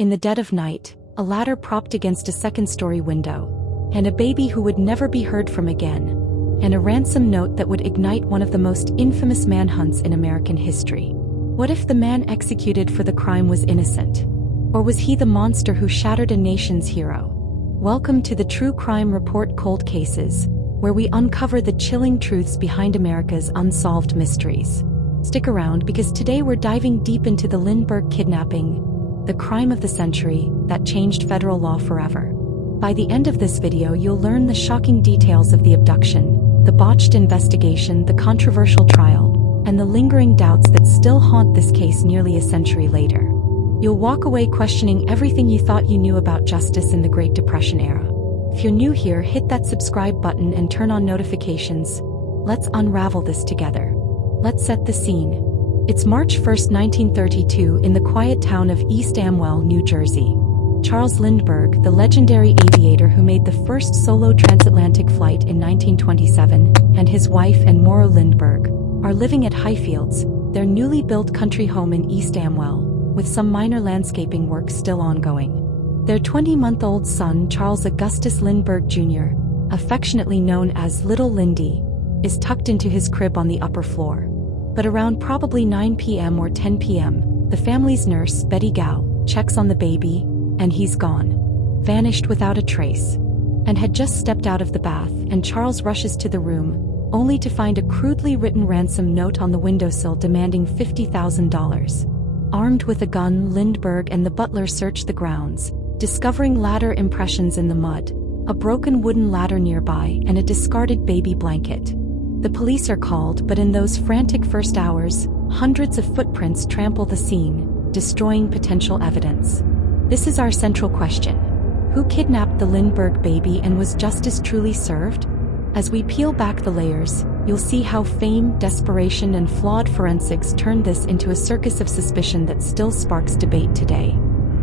In the dead of night, a ladder propped against a second-story window, and a baby who would never be heard from again, and a ransom note that would ignite one of the most infamous manhunts in American history. What if the man executed for the crime was innocent? Or was he the monster who shattered a nation's hero? Welcome to the True Crime Report Cold Cases, where we uncover the chilling truths behind America's unsolved mysteries. Stick around because today we're diving deep into the Lindbergh Kidnapping, the crime of the century that changed federal law forever. By the end of this video, you'll learn the shocking details of the abduction, the botched investigation, the controversial trial, and the lingering doubts that still haunt this case nearly a century later. You'll walk away questioning everything you thought you knew about justice in the Great Depression era. If you're new here, hit that subscribe button and turn on notifications. Let's unravel this together. Let's set the scene. It's March 1, 1932, in the quiet town of East Amwell, New Jersey. Charles Lindbergh, the legendary aviator who made the first solo transatlantic flight in 1927, and his wife and Mauro Lindbergh, are living at Highfields, their newly built country home in East Amwell, with some minor landscaping work still ongoing. Their 20-month-old son, Charles Augustus Lindbergh Jr., affectionately known as Little Lindy, is tucked into his crib on the upper floor. But around probably 9 p.m. or 10 p.m., the family's nurse, Betty Gow, checks on the baby, and he's gone. Vanished without a trace. And had just stepped out of the bath, and Charles rushes to the room, only to find a crudely written ransom note on the windowsill demanding $50,000. Armed with a gun, Lindbergh and the butler search the grounds, discovering ladder impressions in the mud, a broken wooden ladder nearby, and a discarded baby blanket. The police are called, but in those frantic first hours, hundreds of footprints trample the scene, destroying potential evidence. This is our central question. Who kidnapped the Lindbergh baby, and was justice truly served? As we peel back the layers, you'll see how fame, desperation, and flawed forensics turned this into a circus of suspicion that still sparks debate today.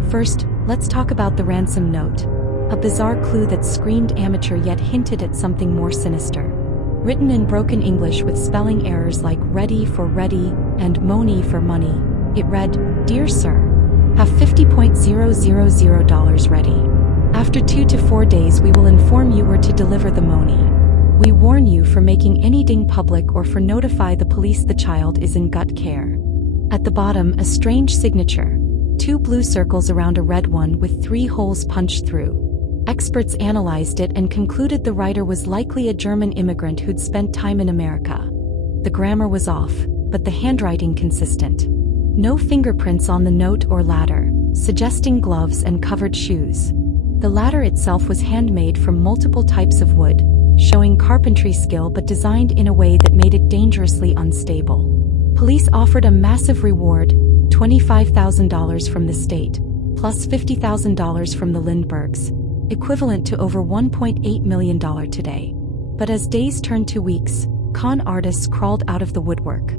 First, let's talk about the ransom note, a bizarre clue that screamed amateur yet hinted at something more sinister. Written in broken English with spelling errors like ready for ready and money for money, it read, "Dear Sir, have $50,000 ready. After 2 to 4 days we will inform you where to deliver the money. We warn you for making any ding public or for notify the police the child is in gut care." At the bottom, a strange signature, 2 blue circles around a red one with 3 holes punched through. Experts analyzed it and concluded the writer was likely a German immigrant who'd spent time in America. The grammar was off, but the handwriting consistent. No fingerprints on the note or ladder, suggesting gloves and covered shoes. The ladder itself was handmade from multiple types of wood, showing carpentry skill but designed in a way that made it dangerously unstable. Police offered a massive reward, $25,000 from the state, plus $50,000 from the Lindberghs, equivalent to over $1.8 million today. But as days turned to weeks, con artists crawled out of the woodwork.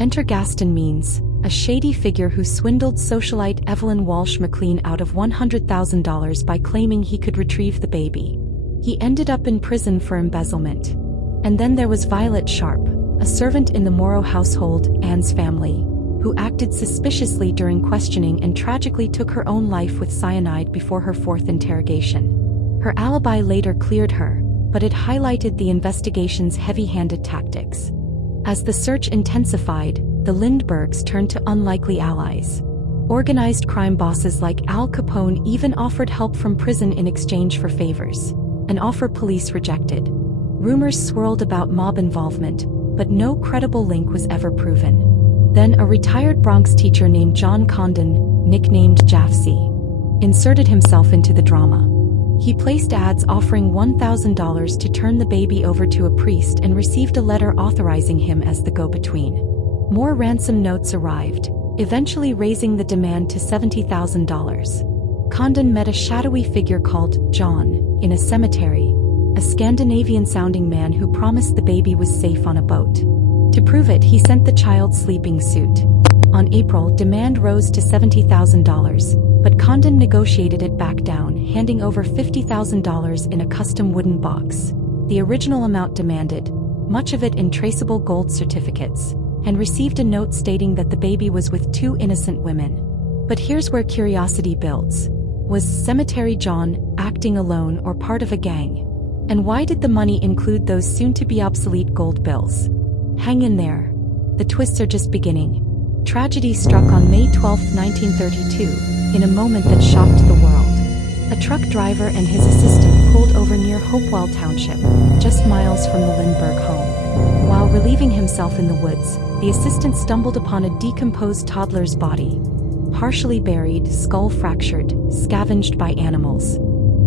Enter Gaston Means, a shady figure who swindled socialite Evelyn Walsh McLean out of $100,000 by claiming he could retrieve the baby. He ended up in prison for embezzlement. And then there was Violet Sharp, a servant in the Morrow household, Anne's family, who acted suspiciously during questioning and tragically took her own life with cyanide before her 4th interrogation. Her alibi later cleared her, but it highlighted the investigation's heavy-handed tactics. As the search intensified, the Lindberghs turned to unlikely allies. Organized crime bosses like Al Capone even offered help from prison in exchange for favors, an offer police rejected. Rumors swirled about mob involvement, but no credible link was ever proven. Then a retired Bronx teacher named John Condon, nicknamed Jafsy, inserted himself into the drama. He placed ads offering $1,000 to turn the baby over to a priest and received a letter authorizing him as the go-between. More ransom notes arrived, eventually raising the demand to $70,000. Condon met a shadowy figure called John in a cemetery, a Scandinavian-sounding man who promised the baby was safe on a boat. To prove it, he sent the child's sleeping suit. On April, demand rose to $70,000, but Condon negotiated it back down, handing over $50,000 in a custom wooden box, the original amount demanded, much of it in traceable gold certificates, and received a note stating that the baby was with 2 innocent women. But here's where curiosity builds. Was Cemetery John acting alone or part of a gang? And why did the money include those soon-to-be obsolete gold bills? Hang in there. The twists are just beginning. Tragedy struck on May 12, 1932, in a moment that shocked the world. A truck driver and his assistant pulled over near Hopewell Township, just miles from the Lindbergh home. While relieving himself in the woods, the assistant stumbled upon a decomposed toddler's body. Partially buried, skull fractured, scavenged by animals.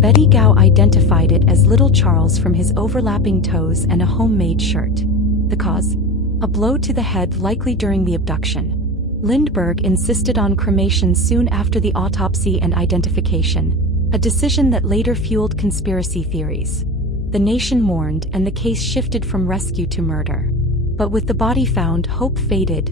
Betty Gao identified it as little Charles from his overlapping toes and a homemade shirt. The cause? A blow to the head, likely during the abduction. Lindbergh insisted on cremation soon after the autopsy and identification, a decision that later fueled conspiracy theories. The nation mourned and the case shifted from rescue to murder. But with the body found, hope faded,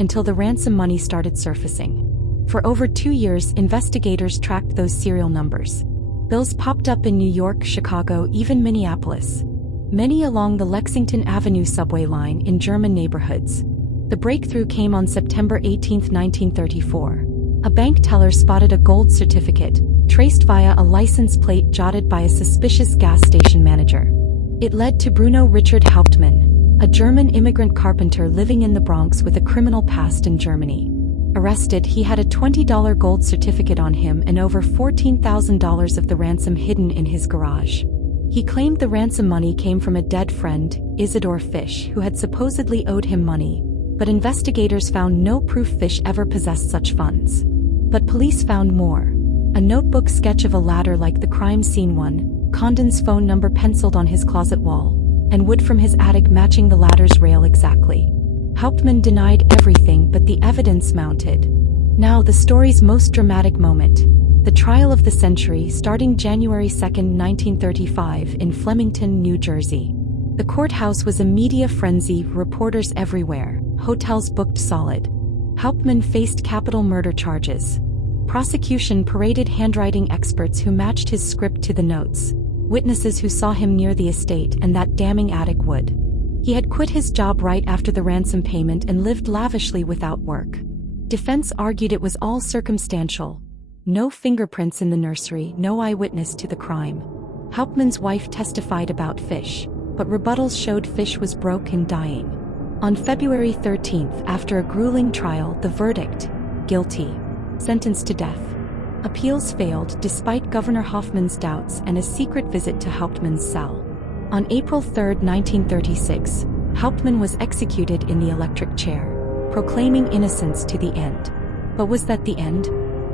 until the ransom money started surfacing. For over 2 years, investigators tracked those serial numbers. Bills popped up in New York, Chicago, even Minneapolis. Many along the Lexington Avenue subway line in German neighborhoods. The breakthrough came on September 18, 1934. A bank teller spotted a gold certificate, traced via a license plate jotted by a suspicious gas station manager. It led to Bruno Richard Hauptmann, a German immigrant carpenter living in the Bronx with a criminal past in Germany. Arrested, he had a $20 gold certificate on him and over $14,000 of the ransom hidden in his garage. He claimed the ransom money came from a dead friend, Isidore Fish, who had supposedly owed him money, but investigators found no proof Fish ever possessed such funds. But police found more. A notebook sketch of a ladder like the crime scene one, Condon's phone number penciled on his closet wall, and wood from his attic matching the ladder's rail exactly. Hauptmann denied everything, but the evidence mounted. Now the story's most dramatic moment. The trial of the century, starting January 2, 1935 in Flemington, New Jersey. The courthouse was a media frenzy, reporters everywhere, hotels booked solid. Hauptmann faced capital murder charges. Prosecution paraded handwriting experts who matched his script to the notes, witnesses who saw him near the estate and that damning attic wood. He had quit his job right after the ransom payment and lived lavishly without work. Defense argued it was all circumstantial. No fingerprints in the nursery, no eyewitness to the crime. Hauptmann's wife testified about Fish, but rebuttals showed Fish was broke and dying. On February 13th, after a grueling trial, the verdict: guilty. Sentenced to death. Appeals failed despite Governor Hoffman's doubts and a secret visit to Hauptmann's cell. On April 3, 1936, Hauptmann was executed in the electric chair, proclaiming innocence to the end. But was that the end?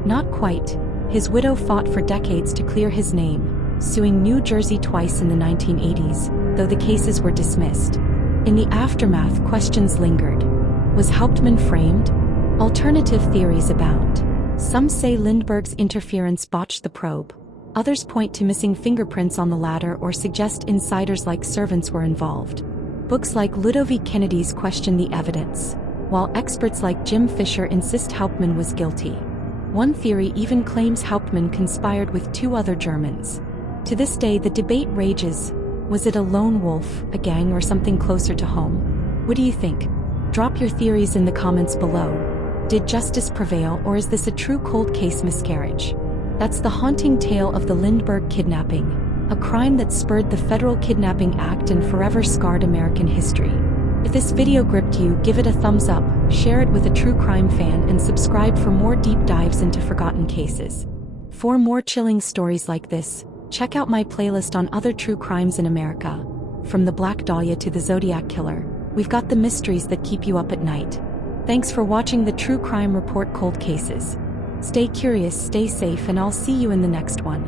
Not quite. His widow fought for decades to clear his name, suing New Jersey twice in the 1980s, though the cases were dismissed. In the aftermath, questions lingered. Was Hauptmann framed? Alternative theories abound. Some say Lindbergh's interference botched the probe. Others point to missing fingerprints on the ladder or suggest insiders like servants were involved. Books like Ludovic Kennedy's question the evidence, while experts like Jim Fisher insist Hauptmann was guilty. One theory even claims Hauptmann conspired with 2 other Germans. To this day, the debate rages. Was it a lone wolf, a gang, or something closer to home? What do you think? Drop your theories in the comments below. Did justice prevail, or is this a true cold case miscarriage? That's the haunting tale of the Lindbergh Kidnapping, a crime that spurred the Federal Kidnapping Act and forever scarred American history. If this video gripped you, give it a thumbs up, share it with a true crime fan, and subscribe for more deep dives into forgotten cases. For more chilling stories like this, check out my playlist on other true crimes in America. From the Black Dahlia to the Zodiac Killer, we've got the mysteries that keep you up at night. Thanks for watching the True Crime Report Cold Cases. Stay curious, stay safe, and I'll see you in the next one.